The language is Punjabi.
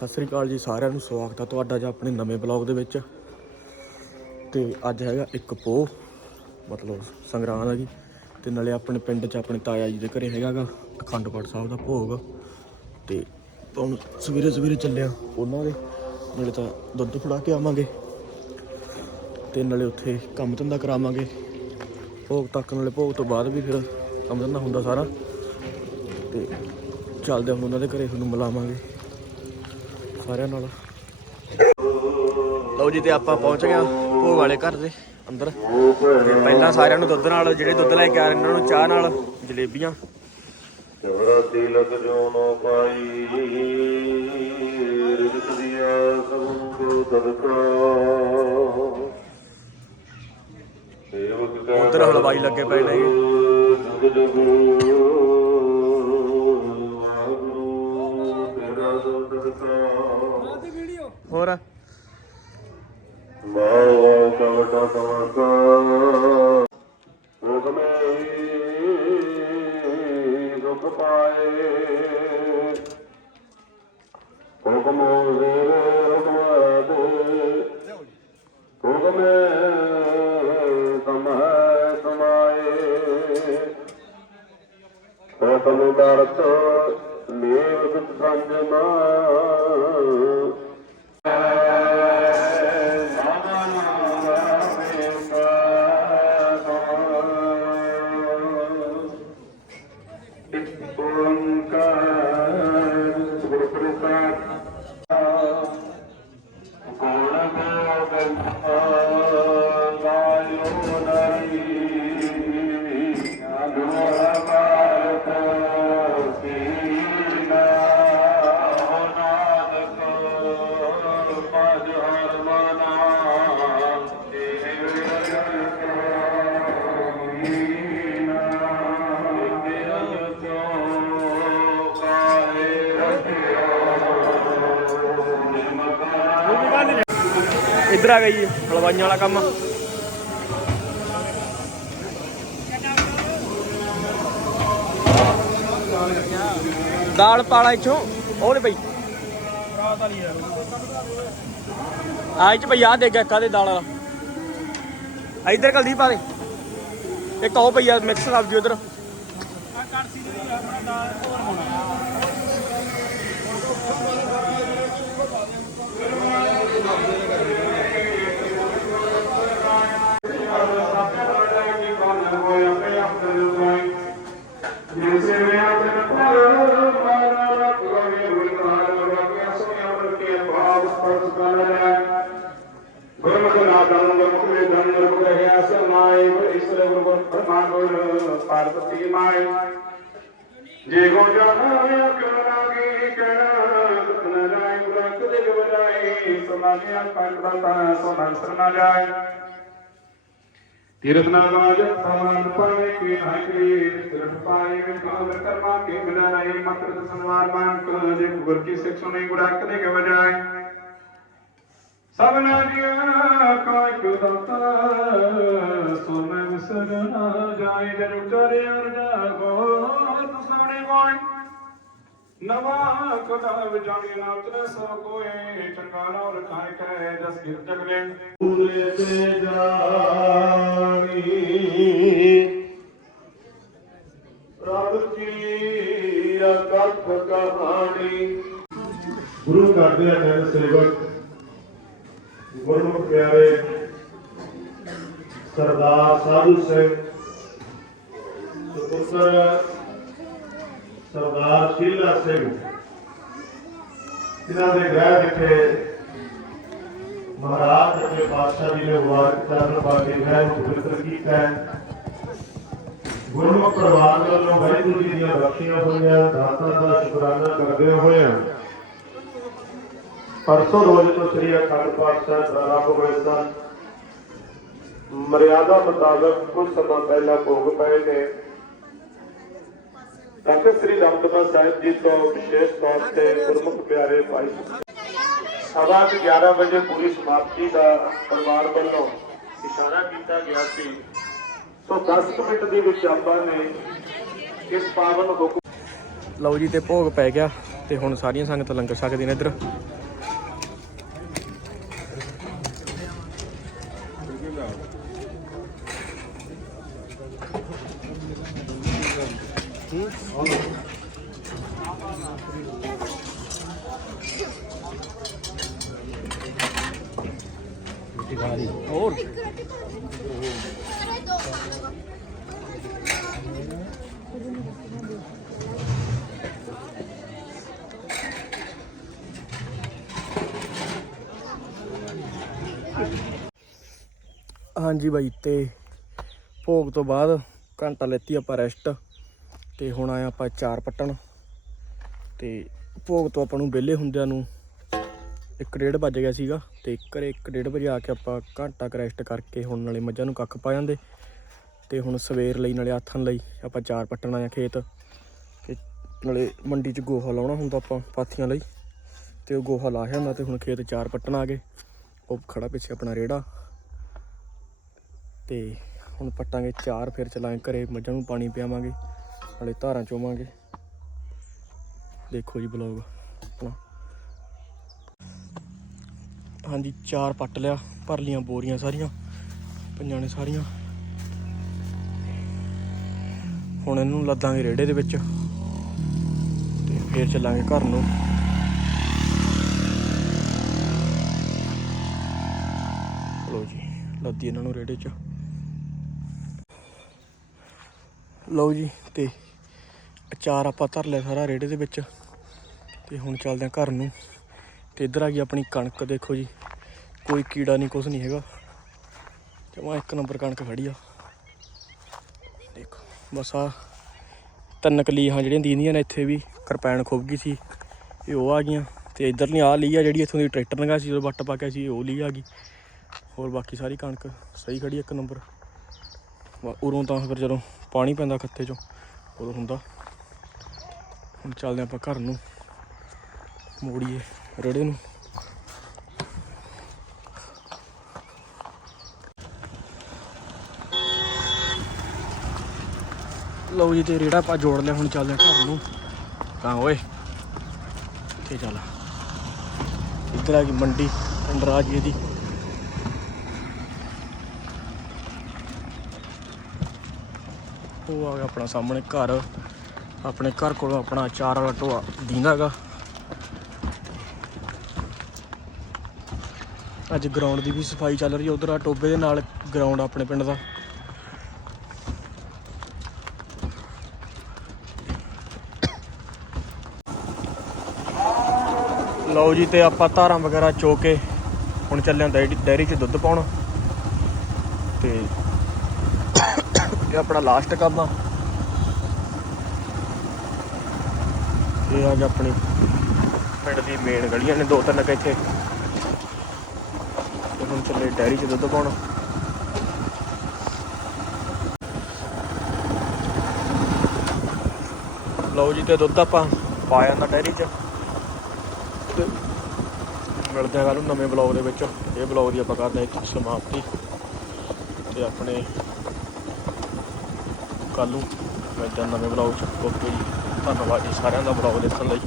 ਸਤਿ ਸ੍ਰੀ ਅਕਾਲ ਜੀ ਸਾਰਿਆਂ ਨੂੰ, ਸਵਾਗਤ ਹੈ ਤੁਹਾਡਾ ਜੀ ਆਪਣੇ ਨਵੇਂ ਬਲੌਗ ਦੇ ਵਿੱਚ। ਤੇ ਅੱਜ ਹੈਗਾ ਇੱਕ ਪੋ ਮਤਲਬ ਸੰਗਰਾਂਦ ਹੈਗੀ ਤੇ ਨਾਲੇ ਆਪਣੇ ਪਿੰਡ 'ਚ ਆਪਣੇ ਤਾਇਆ ਜੀ ਦੇ ਘਰੇ ਹੈਗਾਗਾ ਅਖੰਡ ਪਾਠ ਸਾਹਿਬ ਦਾ ਭੋਗ। ਤੇ ਹੁਣ ਸਵੇਰੇ ਸਵੇਰੇ ਚੱਲਿਆ ਉਹਨਾਂ ਦੇ, ਨਾਲੇ ਤਾਂ ਦੁੱਧ ਫੜਾ ਕੇ ਆਵਾਂਗੇ। ਤੇ ਨਾਲੇ ਉੱਥੇ ਕੰਮ ਧੰਦਾ ਕਰਾਵਾਂਗੇ। ਭੋਗ ਤੱਕ ਨਾਲੇ ਭੋਗ ਤੋਂ ਬਾਅਦ ਵੀ ਫਿਰ ਕੰਮ ਧੰਦਾ ਹੁੰਦਾ ਸਾਰਾ। ਤੇ ਚੱਲਦੇ ਹੁਣ ਉਹਨਾਂ ਦੇ ਘਰੇ, ਤੁਹਾਨੂੰ ਮਿਲਾਵਾਂਗੇ। ਸਾਰਿਆਂ ਨਾਲ। ਲਓ ਜੀ ਤੇ ਆਪਾਂ ਪਹੁੰਚ ਗਏ ਭੋਗ ਵਾਲੇ ਘਰ ਦੇ ਅੰਦਰ। ਤੇ ਪਹਿਲਾਂ ਸਾਰਿਆਂ ਨੂੰ ਦੁੱਧ ਨਾਲ ਜਿਹੜੇ ਦੁੱਧ ਲੈ ਕੇ ਆ ਰਹੇ ਇਹਨਾਂ ਨੂੰ ਚਾਹ ਨਾਲ ਜਲੇਬੀਆਂ। ਚਵਰਾ ਤਿਲਕ ਜੋ ਨੋ ਪਾਈ ਰਿਜਕ ਦਿਆ ਸਭਨ ਕੋ ਤਦਕਾ ਸੇਵਕ ਕਾ ਉੱਧਰ ਹਲਵਾਈ ਲੱਗੇ ਪਏ ਨੇ। ਹੁਕਮ ਦਰਤ ਮੇਵ ਸੰਜਮਾ ਇੱਧਰ ਆ ਗਈ ਹਲਵਾਈਆਂ ਵਾਲਾ ਕੰਮ। ਦਾਲ ਪਾਲਾ ਇੱਥੋਂ, ਉਹ ਨੇ ਬਈ। ਆ ਚ ਭਈ ਆ ਦੇ ਗਿਆ ਕਾਦੇ ਦਾਲ ਵਾਲਾ। ਇੱਧਰ ਕਲਦੀ ਪਾ ਦੇ। ਇੱਕ ਉਹ ਭਈਆ ਮਿਕਸ ਸਬਜ਼ੀ ਉਧਰ ਪਾਰਵਤੀ ਮਾਈ ਜੇ ਗੋ ਜਾਣਾ ਕਰਾਂਗੀ ਕਹਿਣਾ ਸਤਨਾ ਜਾਏ ਗੁਰਕ ਦੇ ਗਵਰਾਈ ਸਮਾਗਿਆ ਕੰਡ ਦਾ ਸਮਾਨ ਸਰਨਾ ਜਾਏ ਤੀਰਥ ਨਾਲ ਰਾਜ ਸਮਾਨ ਪਾਵੇ ਕੇ ਹਾਕਰੀ ਸਿਰਫ ਪਾਏ ਵਿੱਚ ਕਾਲ ਕਰਮਾ ਕੇ ਬਿਨਾ ਨਹੀਂ ਮਤਰ ਸਨਮਾਨ ਮਾਨ ਕਰ ਜੇ ਗੁਰ ਕੀ ਸਿੱਖ ਸੁਣੀ ਗੁਰਕ ਦੇ ਗਵਰਾਈ ਸਭਨਾ ਜੀਆ ਕਾ ਇੱਕ ਦਾਤਾ ਸੁਨ ਵਿਸਰ ਨਾ ਜਾਏ ਜਨ ਉਚਾਰੇ ਅਰਜਾ ਗੋ ਸੁਣੇ ਗੋਇ ਨਵਾ ਕਦਾ ਵਿਜਾਣੀ ਨਾ ਉਤਰੇ ਸੋ ਕੋਏ ਚੰਗਾ ਨਾ ਰਖਾਇ ਕੈ ਜਸ ਗਿਰ ਜਗਲੇ ਪੂਰੇ ਤੇ ਜਾਣੀ ਪ੍ਰਭ ਜੀ ਅਕਥ ਕਹਾਣੀ। ਗੁਰੂ ਘਰ ਦੇ ਅਨੰਦ ਸੇਵਕ ਪਿਆਰੇ ਸਰਦਾਰ ਸਾਧੂ ਸਿੰਘ ਸੁਪੁੱਤਰ ਸਰਦਾਰ ਸ਼ੀਲਾ ਸਿੰਘ ਇਹਨਾਂ ਦੇ ਗ੍ਰਹਿ ਵਿਖੇ ਮਹਾਰਾਜ ਅਤੇ ਪਾਤਸ਼ਾਹ ਜੀ ਨੇ ਮੁਬਾਰਕ ਚਰਨ ਪਾ ਕੇ ਪਵਿੱਤਰ ਕੀਤਾ ਹੈ। ਗੁਰਮੁਖ ਪਰਿਵਾਰ ਵੱਲੋਂ ਵਾਹਿਗੁਰੂ ਜੀ ਦੀਆਂ ਬਖਸ਼ੀਆਂ ਹੋਈਆਂ, ਦਾਤਾਂ ਦਾ ਸ਼ੁਕਰਾਨਾ ਕਰਦੇ ਹੋਏ ਪਰਸੋਂ ਰੋਜ਼ ਤੋਂ ਸ੍ਰੀ ਅਖੰਡ ਪਾਠ ਸਾਹਿਬ ਆਰੰਭ ਹੋਏ ਸਨ ਮਰਿਆਦਾ ਮੁਤਾਬਕ ਕੁਝ ਸਮਾਂ ਪਹਿਲਾਂ ਭੋਗ ਪਏ ਨੇ। ਤਖਤ ਸ੍ਰੀ ਦਮਦਮਾ ਸਾਹਿਬ ਜੀ ਤੋਂ ਵਿਸ਼ੇਸ਼ ਤੌਰ ਤੇ ਗੁਰਮੁਖ ਪਿਆਰੇ ਭਾਈ ਸਵਾ ਕੁ 11 ਵਜੇ ਪੂਰੀ ਸਮਾਪਤੀ ਦਾ ਪਰਿਵਾਰ ਵੱਲੋਂ ਇਸ਼ਾਰਾ ਕੀਤਾ ਗਿਆ ਸੀ। ਸੋ 10 ਮਿੰਟ ਦੇ ਵਿੱਚ ਆਪਾਂ ਨੇ ਇਸ ਪਾਵਨ ਹੁਕਮ ਲਓ ਜੀ, ਤੇ ਭੋਗ ਪੈ ਗਿਆ ਤੇ ਹੁਣ ਸਾਰੀਆਂ ਸੰਗਤਾਂ ਲੰਗਰ ਸਕਦੇ ਨੇ ਇੱਧਰ। ਹੋਰ? ਹਾਂਜੀ ਬਾਈ, ਤੇ ਭੋਗ ਤੋਂ ਬਾਅਦ ਘੰਟਾ ਲੈਤੀ ਆਪਾਂ ਰੈਸਟ ਤੇ ਹੁਣ ਆਏ ਆਪਾਂ ਚਾਰ ਪੱਟਣ। ਤੇ ਭੋਗ ਤੋਂ ਆਪਾਂ ਨੂੰ ਵਿਹਲੇ ਹੁੰਦਿਆਂ ਨੂੰ 1:30 ਵੱਜ ਗਿਆ ਸੀਗਾ ਤੇ ਘਰੇ 1:30 ਵਜੇ ਆ ਕੇ ਆਪਾਂ ਘੰਟਾ ਕਰੈਸਟ ਕਰਕੇ ਹੁਣ ਨਾਲੇ ਮੱਝਾਂ ਨੂੰ ਕੱਖ ਪਾ ਜਾਂਦੇ ਤੇ ਹੁਣ ਸਵੇਰ ਲਈ ਨਾਲੇ ਆਥਣ ਲਈ ਆਪਾਂ ਚਾਰ ਪੱਟਣਾ ਆ ਖੇਤ ਤੇ ਨਾਲੇ ਮੰਡੀ 'ਚ ਗੋਹਾ ਲਾਉਣਾ ਹੁੰਦਾ ਆਪਾਂ ਪਾਥੀਆਂ ਲਈ ਤੇ ਉਹ ਗੋਹਾ ਲਾ ਜਾਂਦਾ ਤੇ ਹੁਣ ਖੇਤ ਚਾਰ ਪੱਟਣ ਆ ਗਏ। ਉਹ ਖੜਾ ਪਿੱਛੇ ਆਪਣਾ ਰੇੜਾ ਤੇ ਹੁਣ ਪੱਟਾਂਗੇ ਚਾਰ ਫਿਰ ਚਲਾਂਗੇ ਘਰੇ ਮੱਝਾਂ ਨੂੰ ਪਾਣੀ ਪਿਆਵਾਂਗੇ ਨਾਲੇ ਧਾਰਾਂ ਚੋਵਾਂਗੇ। ਦੇਖੋ ਜੀ ਬਲੌਗ ਆਪਣਾ ਹਾਂਜੀ, ਚਾਰ ਪੱਟ ਲਿਆ ਭਰ ਲੀਆਂ ਬੋਰੀਆਂ ਸਾਰੀਆਂ, ਪੰਜਾਂ ਨੇ ਸਾਰੀਆਂ। ਹੁਣ ਇਹਨੂੰ ਲੱਦਾਂਗੇ ਰੇੜੇ ਦੇ ਵਿੱਚ ਤੇ ਫੇਰ ਚੱਲਾਂਗੇ ਘਰ ਨੂੰ। ਲਓ ਜੀ, ਲੱਦੀ ਇਹਨਾਂ ਨੂੰ ਰੇੜੇ 'ਚ। ਲਓ ਜੀ, ਤੇ ਅਚਾਰ ਆਪਾਂ ਧਰ ਲਿਆ ਸਾਰਾ ਰੇੜੇ ਦੇ ਵਿੱਚ। ਤੇ ਹੁਣ ਚੱਲਦੇ ਹਾਂ ਘਰ ਨੂੰ। ਤੇ ਇੱਧਰ ਆ ਗਈ ਆਪਣੀ ਕਣਕ, ਦੇਖੋ ਜੀ। ਕੋਈ ਕੀੜਾ ਨਹੀਂ ਕੁਝ ਨਹੀਂ ਹੈਗਾ। ਜਮਾ ਇੱਕ ਨੰਬਰ ਕਣਕ ਖੜੀ ਆ। ਦੇਖੋ, ਬਸ ਆ ਤਿੰਨ ਕਲੀਆਂ ਜਿਹੜੀਆਂ ਦੀਂਦੀਆਂ ਨੇ, ਇੱਥੇ ਵੀ ਕਰਪੈਨ ਖੁੱਭ ਗਈ ਸੀ। ਇਹ ਉਹ ਆ ਗਈਆਂ ਤੇ ਇੱਧਰਲੀ ਆ ਲਈ ਆ ਜਿਹੜੀ ਇੱਥੋਂ ਦੀ ਟਰੈਕਟਰ ਲੰਘਾ ਸੀ, ਜਦੋਂ ਵੱਟ ਪਾ ਕੇ ਸੀ, ਉਹ ਲਈ ਆ ਗਈ। ਹੋਰ ਬਾਕੀ ਸਾਰੀ ਕਣਕ ਸਹੀ ਖੜੀ ਇੱਕ ਨੰਬਰ। ਵਾ- ਉਰੋਂ ਤਾਂ ਫਿਰ ਜਦੋਂ ਪਾਣੀ ਪੈਂਦਾ ਖੱਤੇ ਚੋਂ, ਉਦੋਂ ਹੁੰਦਾ। ਹੁਣ ਚੱਲਦੇ ਆਪਾਂ ਘਰ ਨੂੰ, ਮੋੜੀਏ ਰੜੇ ਨੂੰ। ਲਓ ਜੀ, ਤੇ ਰੇੜਾ ਆਪਾਂ ਜੋੜ ਲਿਆ, ਹੁਣ ਚੱਲਦੇ ਹਾਂ ਘਰ ਨੂੰ। ਤਾਂ ਓਏ, ਇੱਥੇ ਚੱਲ। ਇੱਧਰ ਆ ਗਈ ਮੰਡੀ, ਪਿੰਡ ਰਾਜੀਏ ਦੀ। ਉਹ ਆ ਗਿਆ ਆਪਣਾ ਸਾਹਮਣੇ ਘਰ। ਆਪਣੇ ਘਰ ਕੋਲੋਂ ਆਪਣਾ ਚਾਰ ਵਾਲਾ ਟੋਆ ਦੀਂਦਾਗਾ ਅੱਜ ਗਰਾਊਂਡ ਦੀ ਵੀ ਸਫ਼ਾਈ ਚੱਲ ਰਹੀ ਹੈ, ਉਧਰ ਆ ਟੋਬੇ ਦੇ ਨਾਲ ਗਰਾਊਂਡ ਆਪਣੇ ਪਿੰਡ ਦਾ। ਲਓ ਜੀ, ਤੇ ਆਪਾਂ ਧਾਰਾਂ ਵਗੈਰਾ ਚੋ ਕੇ ਹੁਣ ਚੱਲੇ ਆਂ ਡੈਰੀ 'ਚ ਦੁੱਧ ਪਾਉਣ। ਤੇ ਇਹ ਆਪਣਾ ਲਾਸਟ ਕੰਮ ਆ। ਇਹ ਅੱਜ ਆਪਣੀ ਪਿੰਡ ਦੀ ਮੇਨ ਗਲੀਆਂ ਨੇ, ਦੋ ਤਿੰਨ ਕੁ ਇੱਥੇ। ਹੁਣ ਚੱਲੇ ਡੈਰੀ 'ਚ ਦੁੱਧ ਪਾਉਣ। ਲਓ ਜੀ, ਤੇ ਦੁੱਧ ਆਪਾਂ ਪਾ ਜਾਂਦਾ ਡੈਰੀ 'ਚ। ਤੇ ਮਿਲਦੇ ਆ ਕੱਲ੍ਹ ਨੂੰ ਨਵੇਂ ਬਲੌਗ ਦੇ ਵਿੱਚ। ਇਹ ਬਲੌਗ ਦੀ ਆਪਾਂ ਕਰਦੇ ਹਾਂ ਸਮਾਪਤੀ। ਤੇ ਆਪਣੇ ਕੱਲ੍ਹ ਨੂੰ ਮਿਲਦੇ ਹਾਂ ਨਵੇਂ ਬਲੌਗ 'ਚ। ਓਕੇ ਜੀ। ਧੰਨਵਾਦ ਜੀ ਸਾਰਿਆਂ ਦਾ ਬਲੌਗ ਦੇਖਣ ਲਈ।